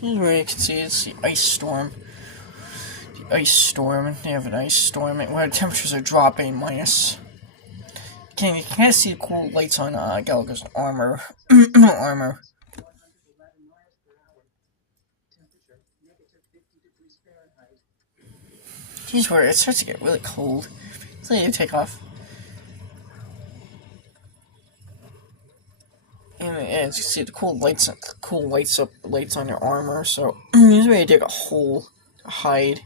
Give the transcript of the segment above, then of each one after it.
Here's where you can see it's the ice storm. The ice storm. They have an ice storm where the temperatures are dropping minus. You can kind of see the cool lights on Gallagher's armor. armor. Here's where it starts to get really cold. So you take off. And as you see, the cool lights on your armor. So here's where you dig a hole to hide.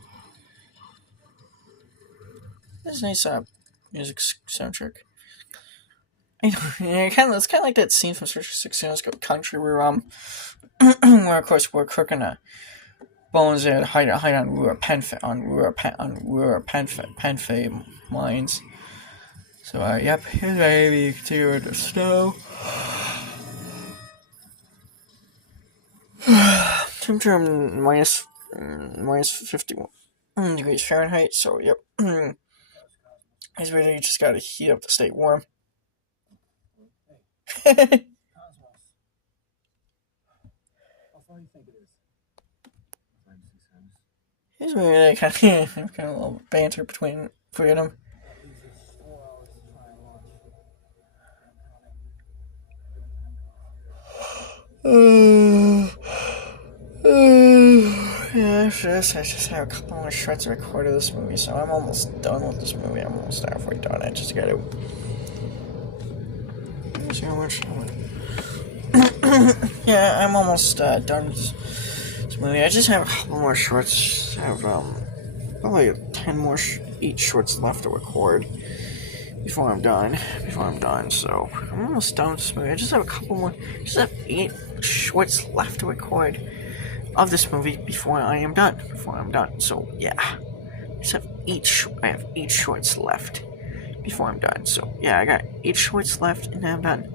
This is nice music soundtrack. It's kind of like that scene from Search for Six Years Ago Country where where of course we're cooking bones there to hide on Rura Penfey mines. So yep, here's maybe you can see where the snow. Temperature minus 51 degrees Fahrenheit. So yep, it's really you just gotta heat up to stay warm. Here's where kind of a little banter between three of them. Yeah, after this, I just have a couple more shorts recorded of this movie, so I'm almost done with this movie. I'm almost halfway done. I just gotta. See how much. Yeah, I'm almost done with this movie. I just have a couple more shorts. I have probably 10 more 8 shorts left to record before I'm done. So I'm almost done with this movie. I just have a couple more. Just have 8 shorts left to record of this movie before I am done. So yeah, I have 8 shorts left before I'm done. So yeah, I got 8 shorts left and I'm done.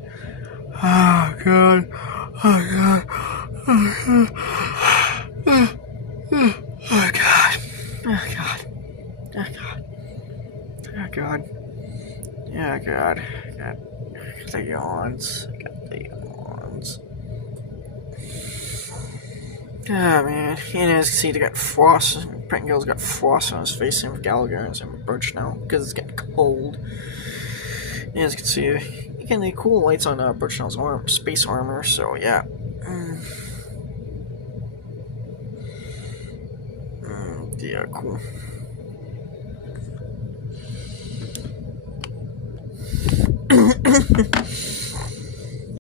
Oh god. Oh god. Oh god. Oh god. Oh god. Oh god. Yeah, God. The yawns. Ah, man. And as you can see, they got frost. Gill's got frost on his face, same with Gallagher and same with Birch now, because it's getting cold. And as you can see, you get the cool lights on Birchnell's space armor, so yeah. Yeah, cool.